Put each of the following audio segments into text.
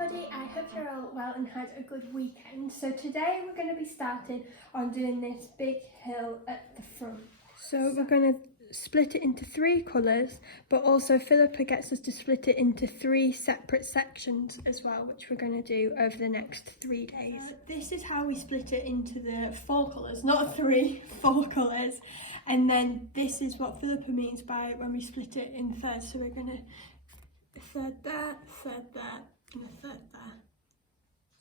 everybody, I hope you're all well and had a good weekend. So today we're going to be starting on doing this big hill at the front. So we're going to split it into 3 colours, but also Philippa gets us to split it into 3 separate sections as well, which we're going to do over the next 3 days. This is how we split it into the 4 colours, not 3, 4 colours. And then this is what Philippa means by when we split it in thirds. So we're going to third there, and a third there.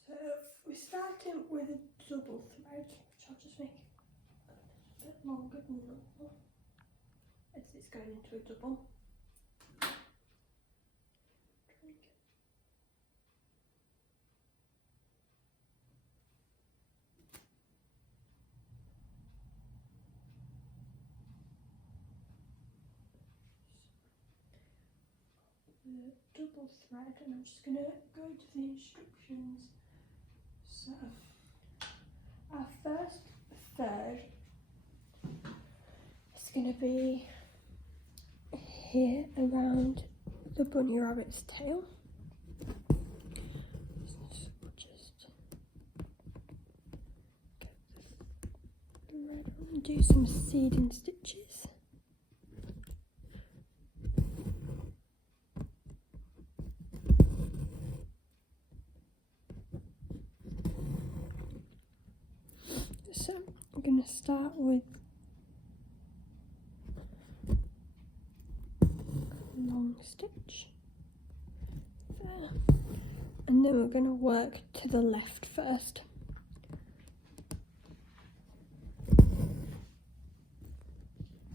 So we're starting with a double thread, which I'll just make a bit longer than normal, as it's going into a double. The double thread, and I'm just going to go to the instructions. So our first third is going to be here around the bunny rabbit's tail. So we'll just get the thread on and do some seeding stitches. So I'm going to start with a long stitch there, and then we're going to work to the left first.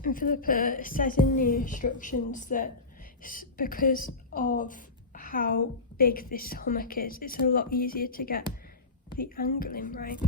And Philippa says in the instructions that because of how big this hummock is, it's a lot easier to get the angling right.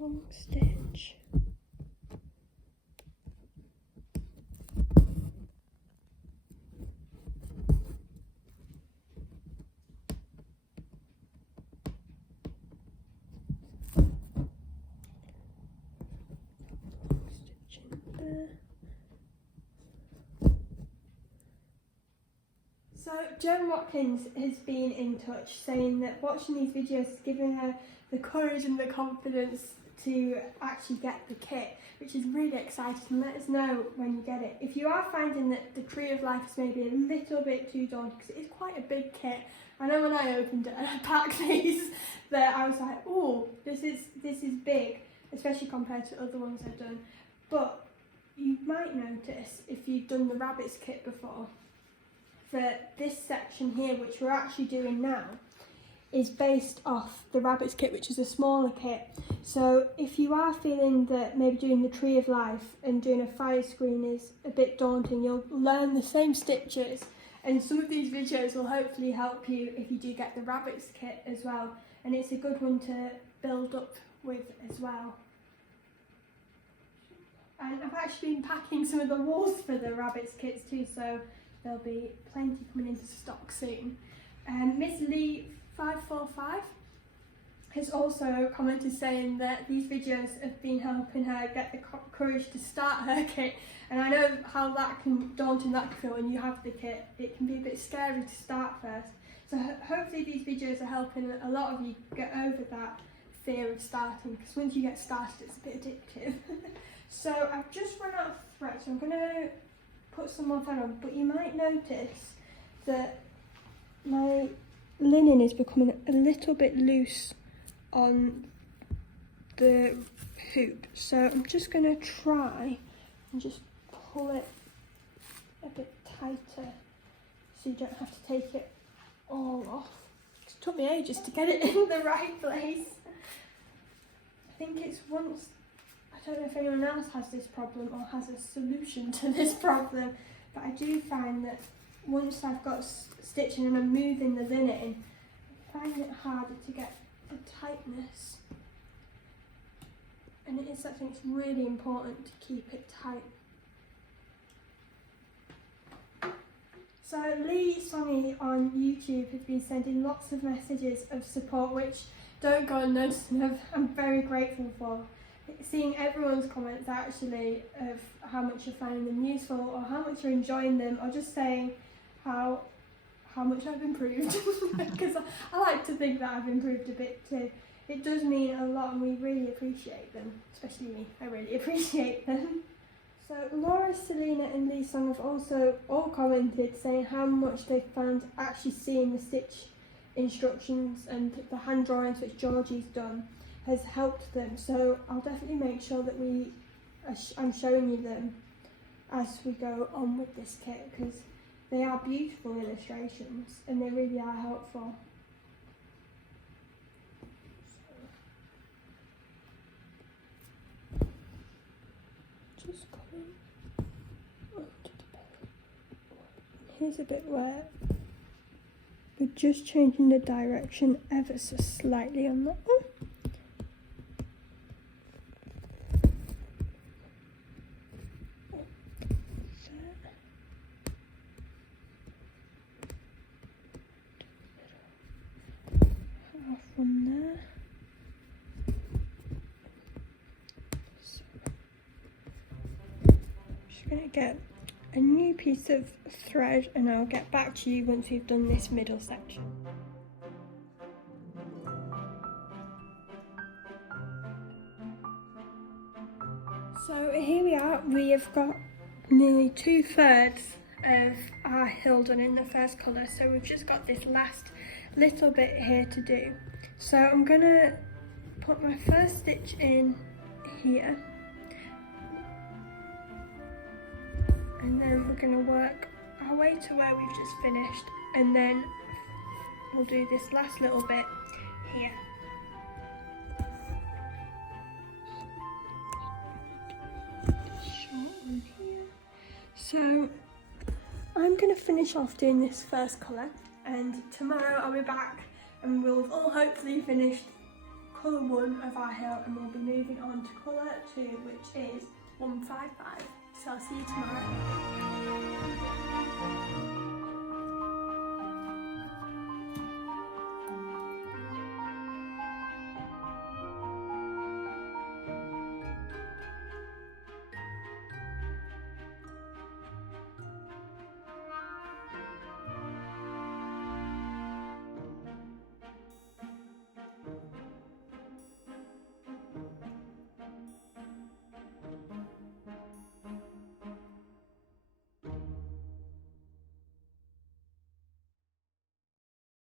Long stitch. Stitch in there. So Joan Watkins has been in touch saying that watching these videos has given her the courage and the confidence to actually get the kit, which is really exciting. And let us know when you get it. If you are finding that the Tree of Life is maybe a little bit too daunting, because it is quite a big kit. I know when I opened it and I packed these that I was like, oh, this is big, especially compared to other ones I've done. But you might notice, if you've done the rabbits kit before, that this section here, which we're actually doing now, is based off the rabbits kit, which is a smaller kit. So if you are feeling that maybe doing the Tree of Life and doing a fire screen is a bit daunting, you'll learn the same stitches, and some of these videos will hopefully help you if you do get the rabbits kit as well, and it's a good one to build up with as well. And I've actually been packing some of the walls for the rabbits kits too, so there'll be plenty coming into stock soon. Miss Lee 545 has also commented saying that these videos have been helping her get the courage to start her kit, and I know how daunting that can feel when you have the kit. It can be a bit scary to start first, so hopefully these videos are helping a lot of you get over that fear of starting, because once you get started it's a bit addictive. So I've just run out of thread, so I'm going to put some more thread on, but you might notice that my linen is becoming a little bit loose on the hoop, so I'm just going to try and just pull it a bit tighter so you don't have to take it all off. It took me ages to get it in the right place. I think it's once, I don't know if anyone else has this problem or has a solution to this problem, but I do find that once I've got stitching and I'm moving the linen, I find it harder to get the tightness. And it is, I think it's really important to keep it tight. So Lee Sonny on YouTube has been sending lots of messages of support which don't go unnoticed, and I'm very grateful for. Seeing everyone's comments actually of how much you're finding them useful or how much you're enjoying them, or just saying how much I've improved, because I like to think that I've improved a bit too. It does mean a lot and we really appreciate them, especially me, I really appreciate them. So Laura, Selena and Lee Song have also all commented saying how much they found actually seeing the stitch instructions and the hand drawings which Georgie's done has helped them. So I'll definitely make sure that I'm showing you them as we go on with this kit, because they are beautiful illustrations and they really are helpful. So, just coming onto the belly. Here's a bit where we're just changing the direction ever so slightly on that one. From there, so I'm just going to get a new piece of thread and I'll get back to you once we've done this middle section. So here we are, we have got nearly 2/3 of our hill done in the first colour, so we've just got this last little bit here to do. So I'm gonna put my first stitch in here and then we're gonna work our way to where we've just finished, and then we'll do this last little bit here. Short one here. So I'm gonna finish off doing this first colour, and tomorrow I'll be back and we'll have all hopefully finished colour 1 of our hill, and we'll be moving on to colour 2, which is 155. So I'll see you tomorrow.